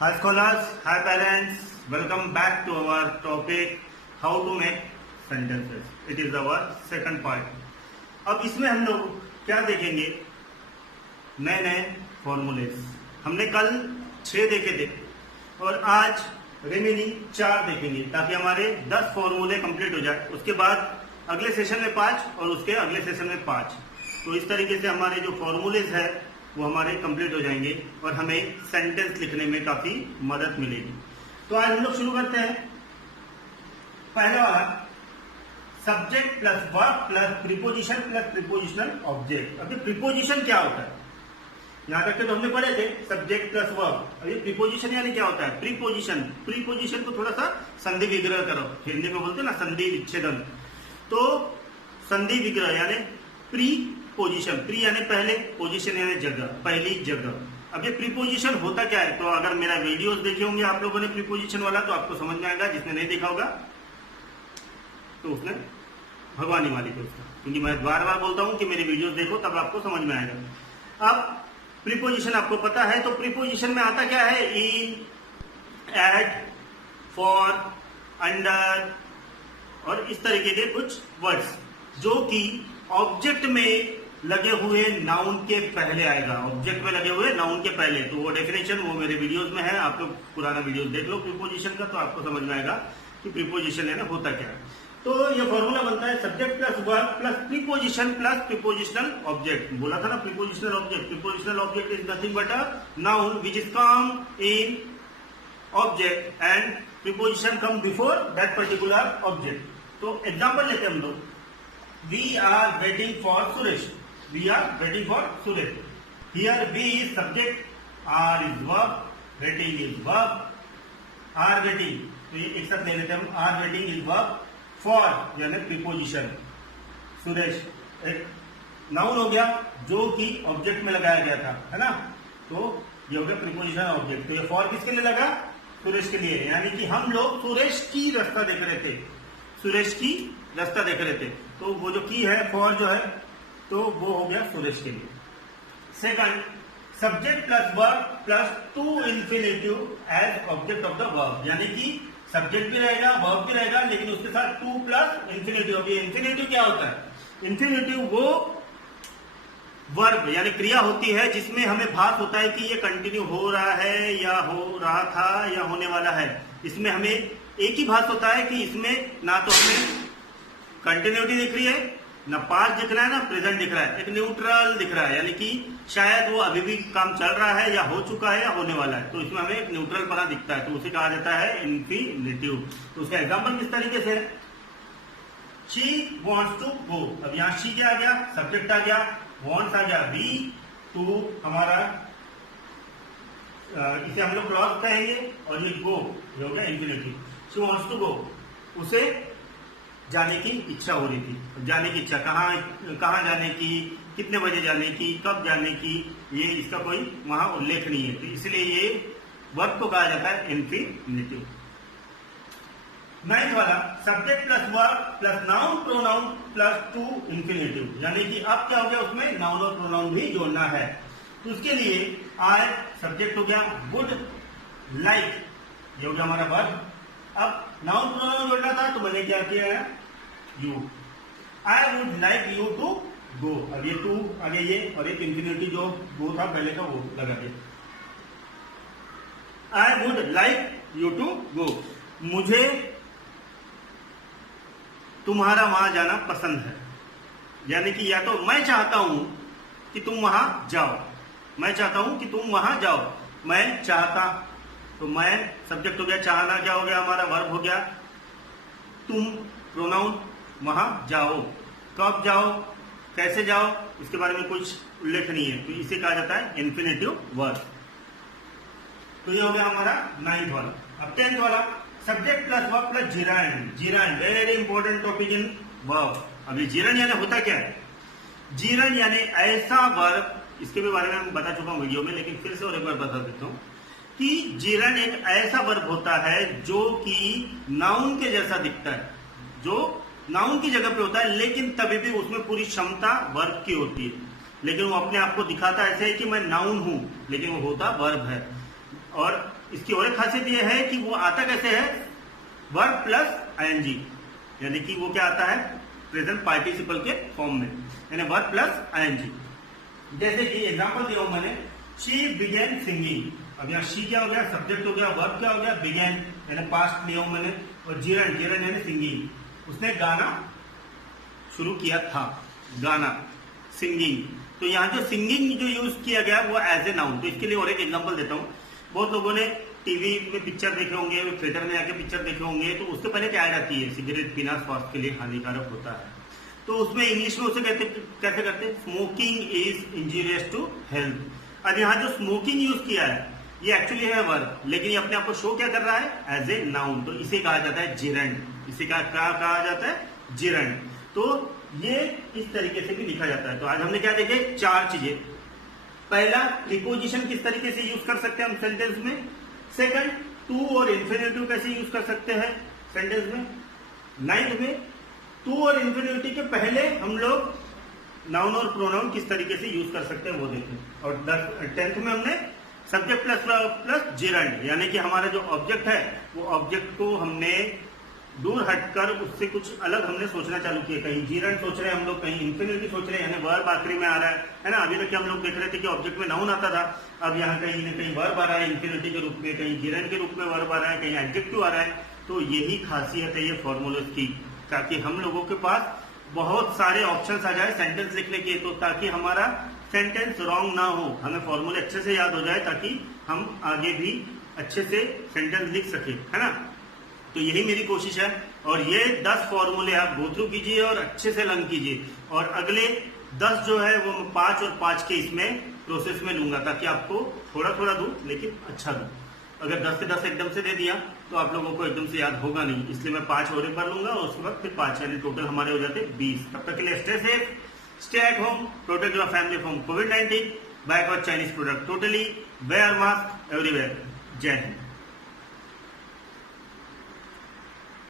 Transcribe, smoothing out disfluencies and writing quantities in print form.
Hi scholars, hi parents, welcome back to our topic how to make sentences. It is our second part. अब इसमें हम लोग क्या देखेंगे? नए नए फॉर्मूलेस. हमने कल 6 देखे थे और आज रिमेनिंग 4 देखेंगे ताकि हमारे 10 फॉर्मूले कंप्लीट हो जाए. उसके बाद अगले सेशन में 5 और उसके अगले सेशन में 5. तो इस तरीके से हमारे जो फॉर्मूलेज है वो हमारे कंप्लीट हो जाएंगे और हमें सेंटेंस लिखने में काफी मदद मिलेगी. तो आज हम लोग शुरू करते हैं. पहला वाला subject plus verb plus preposition plus prepositional object. अब ये प्रीपोजिशन क्या होता है? यहां तक तो हमने पढ़े थे सब्जेक्ट प्लस वर्ब. अब ये प्रीपोजिशन यानी क्या होता है? प्रीपोजिशन. प्रीपोजिशन को थोड़ा सा संधि विग्रह करो. हिंदी में बोलते हैं ना संधि विच्छेदन. तो संधि विग्रह यानी प्री पोजीशन. प्री यानी पहले, पोजीशन यानी जगह, पहली जगह. अब ये प्रीपोजिशन होता क्या है? तो अगर मेरा वीडियोस देखे होंगे आप लोगों ने प्रीपोजिशन वाला तो आपको समझ में आएगा. जिसने नहीं देखा होगा तो उसने भगवानी वाली को उसका, क्योंकि मैं बार बार बोलता हूं कि मेरे वीडियोस देखो तब आपको समझ में आएगा. अब प्रीपोजिशन आपको पता है. तो प्रीपोजिशन में आता क्या है? इन, एट, फॉर, अंडर और इस तरीके के कुछ वर्ड्स जो कि ऑब्जेक्ट में लगे हुए नाउन के पहले आएगा. ऑब्जेक्ट में लगे हुए नाउन के पहले. तो वो डेफिनेशन वो मेरे वीडियोस में है. आप लोग पुराना वीडियो देख लो प्रीपोजिशन का तो आपको समझ में आएगा कि प्रीपोजिशन है ना होता क्या है. तो ये फॉर्मूला बनता है subject plus verb plus preposition plus prepositional object. बोला था ना prepositional object. Prepositional object is nothing but a noun which is come in object and preposition come before that particular object. तो एग्जाम्पल लेते हैं हम लोग. We are waiting for Suresh. We are waiting for Suresh. Here we is subject, are is verb, waiting is verb, are waiting. तो ये एक साथ ले लेते हैं हम. are waiting is verb, for यानी प्रीपोजिशन. सुरेश एक नाउन हो गया जो कि ऑब्जेक्ट में लगाया गया था, है ना. तो ये हो गया प्रीपोजिशन ऑब्जेक्ट. तो ये फॉर किसके लिए लगा? सुरेश के लिए. यानी कि हम लोग सुरेश की रास्ता देख रहे थे. सुरेश की रास्ता देख रहे थे. तो वो जो की है फॉर जो है तो वो हो गया सुरेश के लिए. Second subject plus verb plus to infinitive as object of the verb. यानी कि सब्जेक्ट भी रहेगा वर्ब भी रहेगा लेकिन उसके साथ टू प्लस इंफिनिटिव होगी. इंफिनिटिव क्या होता है? इंफिनिटिव वो वर्ब यानी क्रिया होती है जिसमें हमें भास होता है कि ये कंटिन्यू हो रहा है या हो रहा था या होने वाला है. इसमें हमें एक ही भास होता है कि इसमें ना तो हमें कंटिन्यूटी दिख रही है, ना पास्ट दिख रहा है, ना प्रेजेंट दिख रहा है. एक न्यूट्रल दिख रहा है यानी कि शायद वो अभी भी काम चल रहा है या हो चुका है या होने वाला है. तो इसमें हमें एक न्यूट्रल पना दिखता है. तो उसे कहा जाता है इंफिनिटिव. तो उसका एग्जांपल किस तरीके से है? She wants to go. अब यहाँ शी क्या आ गया? सब्जेक्ट आ गया. वॉन्ट्स आ गया बी. टू हमारा इसे हम लोग क्लॉज कहेंगे और ये गो ये हो गया infinitive. She wants to go. उसे जाने की इच्छा हो रही थी. जाने की इच्छा कहाँ जाने की, कितने बजे जाने की, कब जाने की, ये इसका कोई वहां उल्लेख नहीं है. तो इसलिए ये वर्ब को कहा जाता है इंफिनिटिव. नाइन्थ वाला subject plus verb plus noun pronoun plus to infinitive. यानी कि अब क्या हो गया? उसमें नाउन और प्रोनाउन भी जोड़ना है. तो उसके लिए आई सब्जेक्ट हो गया. वुड लाइक ये हो गया हमारा वर्ब. अब नाउन प्रोनाउन जोड़ना था तो मैंने क्या किया है? You. I would like you to go. अब ये टू आगे ये और एक इंफिनिटी जो गो था पहले का वो लगा दिया. I would like you to go. मुझे तुम्हारा वहां जाना पसंद है. यानी कि या तो मैं चाहता हूं कि तुम वहां जाओ. मैं चाहता हूं कि तुम वहां जाओ. मैं चाहता. तो मैं सब्जेक्ट हो गया. चाहना क्या हो गया? हमारा वर्ब हो गया. तुम प्रोनाउन वहां जाओ. कब जाओ, कैसे जाओ, इसके बारे में कुछ उल्लेख नहीं है. तो इसे कहा जाता है इंफिनिटिव वर्ब. तो ये हो गया हमारा 9th वाला. अब 10th वाला subject plus verb plus gerund. Gerund very important topic in verb. अब ये जीरांड यानी होता क्या है? जीरांड यानी ऐसा वर्ब, इसके भी बारे में मैं बता चुका हूं वीडियो में लेकिन फिर से और एक बार बता देता हूं कि जीरांड एक ऐसा वर्ब होता है जो कि नाउन के जैसा दिखता है, जो नाउन की जगह पे होता है लेकिन तभी भी उसमें पूरी क्षमता वर्ब की होती है. लेकिन वो अपने आप को दिखाता ऐसे है कि मैं नाउन हूं लेकिन वो होता वर्ब है. और इसकी और एक खासियत यह है कि वो आता कैसे है, वर्ब प्लस आईएनजी, यानी कि वो क्या आता है, प्रेजेंट पार्टिसिपल के फॉर्म में, यानी वर्ब प्लस आईएनजी। जैसे कि एग्जांपल दिया हूं मैंने, शी बिगेन सिंगिंग। अब यहाँ शी क्या हो गया, सब्जेक्ट हो गया, वर्ब क्या हो गया, बिगेन, यानी पास्ट लिया हूं मैंने, और जिरन, जिरन यानी सिंगिंग, उसने गाना शुरू किया था, गाना, सिंगिंग। तो यहाँ जो सिंगिंग जो यूज किया गया वो एज ए नाउन। तो इसके लिए और एक एग्जांपल देता हूँ। बहुत लोगों ने टीवी में पिक्चर देखे होंगे, थिएटर में जाके पिक्चर देखे होंगे, तो उससे पहले क्या ऐड आती है, सिगरेट पीना स्वास्थ्य के लिए हानिकारक होता है। तो उसमें इंग्लिश में उसे कैसे करते, smoking is injurious to health. अब यहाँ जो स्मोकिंग यूज किया है ये एक्चुअली है वर्ब, लेकिन ये अपने आप को शो क्या कर रहा है, एज ए नाउन। तो इसे कहा जाता है जिरंड, इसे क्या कहा जाता है, जिरंड। तो ये इस तरीके से भी लिखा जाता है। तो आज हमने क्या देखे, 4 चीजें। पहला, प्रीपोजिशन किस तरीके से यूज कर सकते हैं हम सेंटेंस में। सेकंड, टू और इन्फिनिटिव कैसे यूज कर सकते हैं सेंटेंस में। 9th में, टू और इन्फिनिटिव के पहले हम लोग नाउन और प्रोनाउन किस तरीके से यूज कर सकते हैं वो देखें। और 10th में हमने सब्जेक्ट प्लस जिरंड, यानी कि हमारा जो ऑब्जेक्ट है वो ऑब्जेक्ट को हमने दूर हटकर उससे कुछ अलग हमने सोचना चालू किया। कहीं जिरंड सोच रहे हैं हम लोग, कहीं इन्फिनिटी सोच रहे हैं, यानी वर्ब आखिरी में आ रहा है ना। अभी तक हम लोग देख रहे थे कि ऑब्जेक्ट में नाउन आता था, अब यहाँ कहीं ना कहीं वर्ब आ रहा है इन्फिनिटी के रूप में, कहीं जिरंड के रूप में वर्ब आ रहा है, कहीं एडजेक्टिव आ रहा है। तो यही खासियत है ये फॉर्मूले की, ताकि हम लोगों के पास बहुत सारे ऑप्शंस आ जाए सेंटेंस लिखने के, तो ताकि हमारा सेंटेंस रॉन्ग ना हो, हमें फॉर्मूले अच्छे से याद हो जाए, ताकि हम आगे भी अच्छे से सेंटेंस लिख सके, है ना। तो यही मेरी कोशिश है। और ये 10 फॉर्मूले आप गो थ्रू कीजिए और अच्छे से लर्न कीजिए। और अगले 10 जो है वो मैं 5 और 5 के इसमें प्रोसेस में लूंगा, ताकि आपको थोड़ा थोड़ा दूं लेकिन अच्छा दूं। अगर 10 से 10 एकदम से दे दिया तो आप लोगों को एकदम से याद होगा नहीं, इसलिए मैं 5 और एक बार लूंगा और उसके बाद फिर 5, यानी टोटल हमारे हो जाते 20। तब तक के लिए stay safe, stay at home, protect your family from कोविड-19, bye Chinese product totally, wear mask everywhere. जय हिंद।